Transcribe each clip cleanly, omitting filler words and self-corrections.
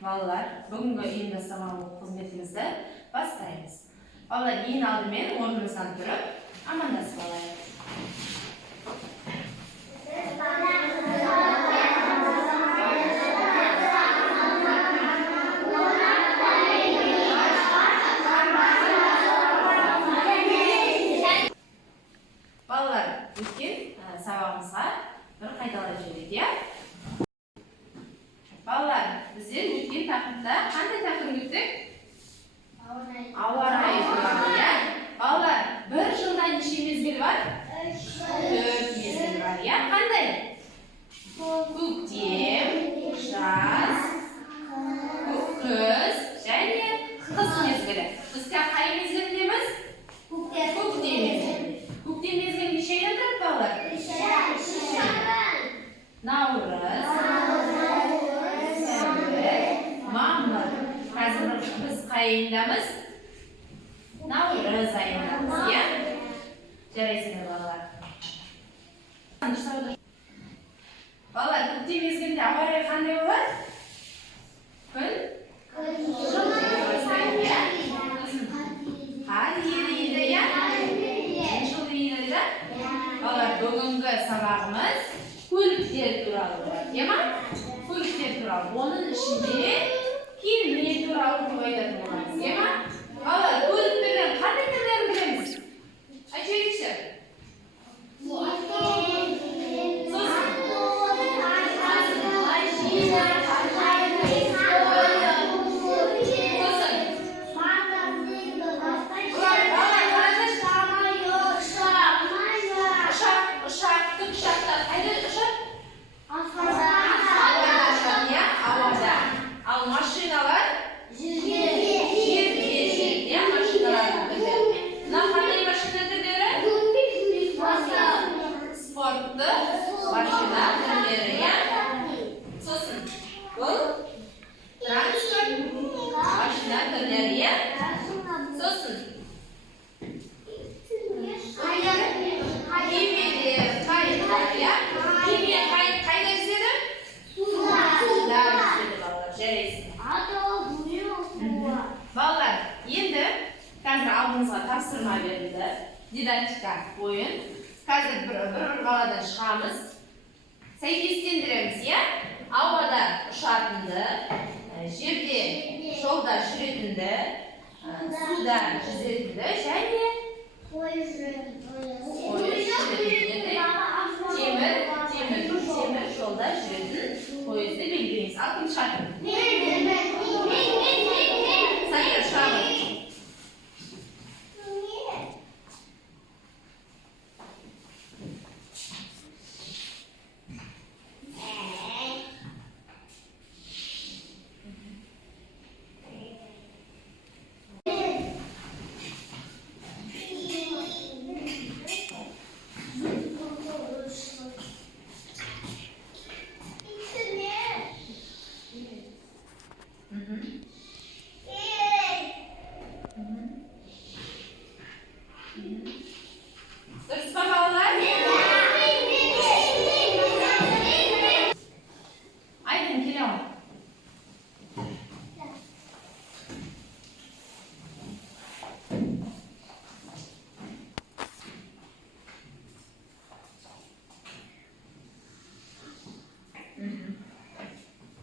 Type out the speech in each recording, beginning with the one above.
Балалар, бүгінгі ұйымдастырмалы қызметімізді бастаймыз. Балалар, ең алдымен орнымыздан тұрып, амандасып алайық. Балалар, өткен сабағымызға бір қайталап жіберейік, иә? Балалар, біздер өткен тақырыпта қандай тақырып өттік? Ауа райы туралы, иә? Балалар, бір жылда неше мезгіл бар? 4 мезгіл бар, иә? Қандай? Көктем, жаз, күз және қыс мезгілі. Біз қай мезгілдеміз? Көктем мезгілі. Көктем мезгілі неше айдан тұрады, балалар? Наурыз, сәуір, мамыр. Қазір біз қай айындамыз? Наурыз айындамыз, иә? Жарайсыңдар, балалар. Балалар, көктем мезгілінде ауа райы қандай болады? Қар ериді, иә? Жылы, да? Балалар, бүгінгі сабағымыз көліктер туралы болады, иә ма? Көліктер туралы. Оның ішінде кеме туралы айтатын боламыз, иә ма? Балалар, көліктердің қандай түрлерін білеміз? Айтып жіберіңізші. Балалар, енді қазір алдымызға тапсырма берілді. Дидактика ойын. Қазір бір баладан шығамыз. Сәйкестендіреміз, иә? Ауада ұшатынды, жерде жолда жүретінді, суда жүзетінді және пойыз жүретінді. Темір жолда жүретін пойызды белгілейміз. Ал кім шығатын? Сәйкес шығамыз. Дұрыс па, балалар? Айдын, келе ал.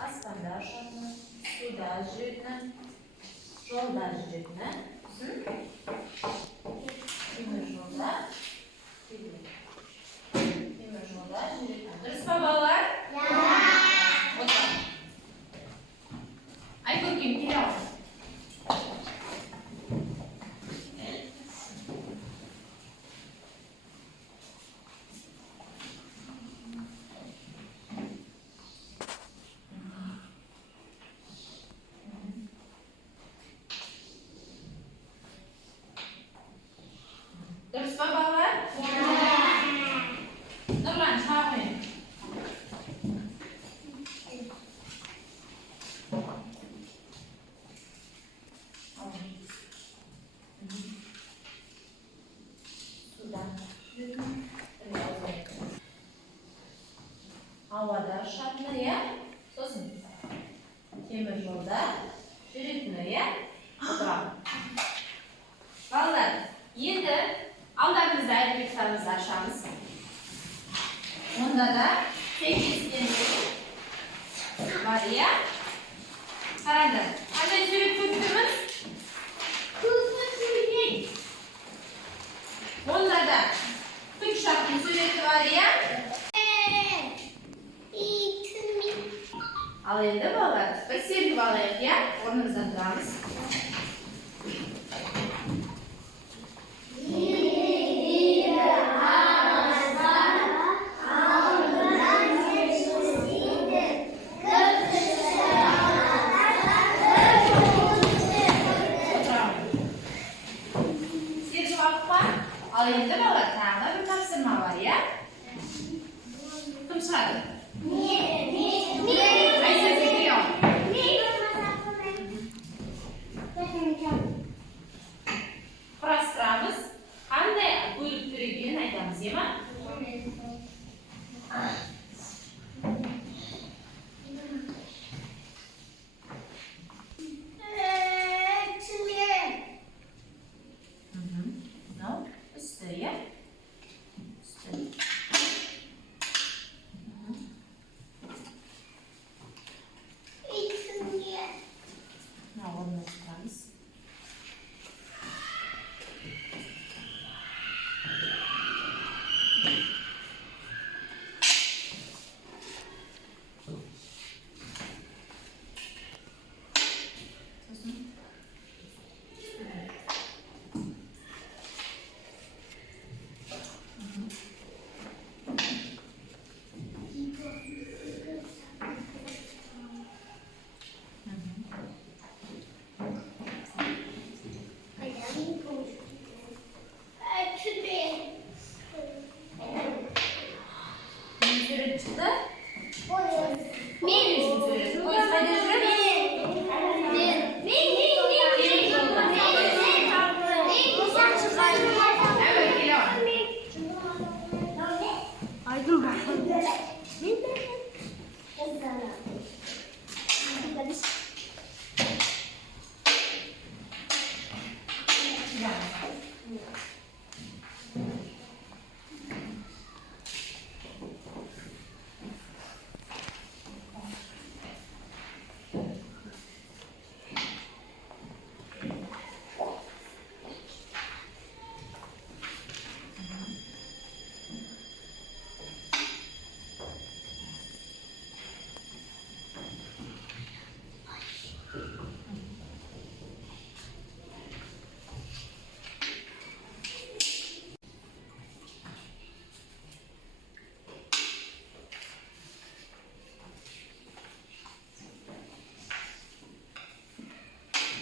Аспанда ұшатын, суда жүретін, жолда жүретін, темір жолда жүретін. Дұрыс па, балалар? Ай, көркем, келе ал. Дұрыс па, балалар? Нұрлан, шыға қойын. Ауада ұшатыны, иә? Сосын темір жолда Al endi baba, tag'da bir topshirma bor, ya? Kim chiqadi? Aysa Zikriyon. Qurashtiramiz. Qanday bo'lib turganini aytamiz, yema?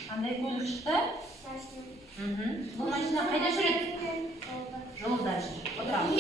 Qanday bo'lishdi? Bu mashina qayda yuradi? Yo'lda yuradi. O'tiramiz.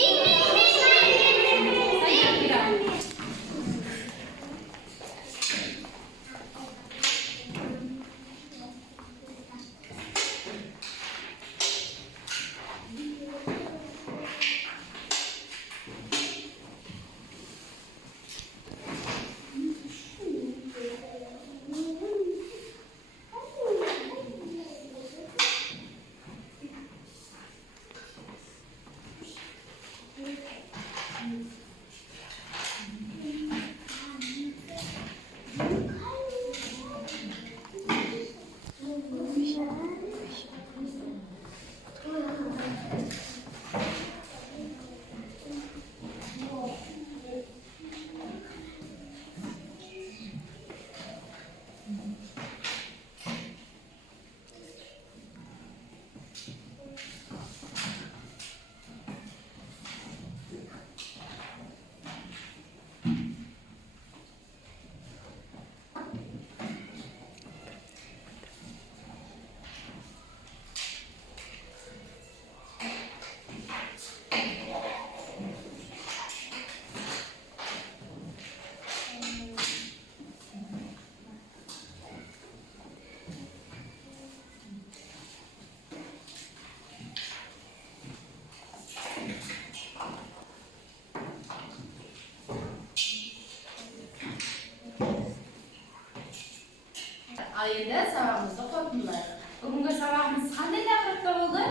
Endi sabaqimizni qo'ydilar. Bugungi sabaqimiz qanday taqdirda bo'ldi?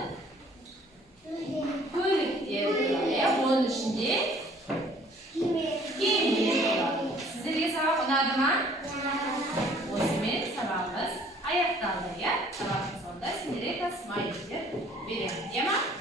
Ko'ylak deydi. Bo'lishdi. Sizlarga sabaq unadimi? O'zimiz sabaqimiz oyoqdaldi. Sabaqimiz sonda sizlarga tasmayib beramiz.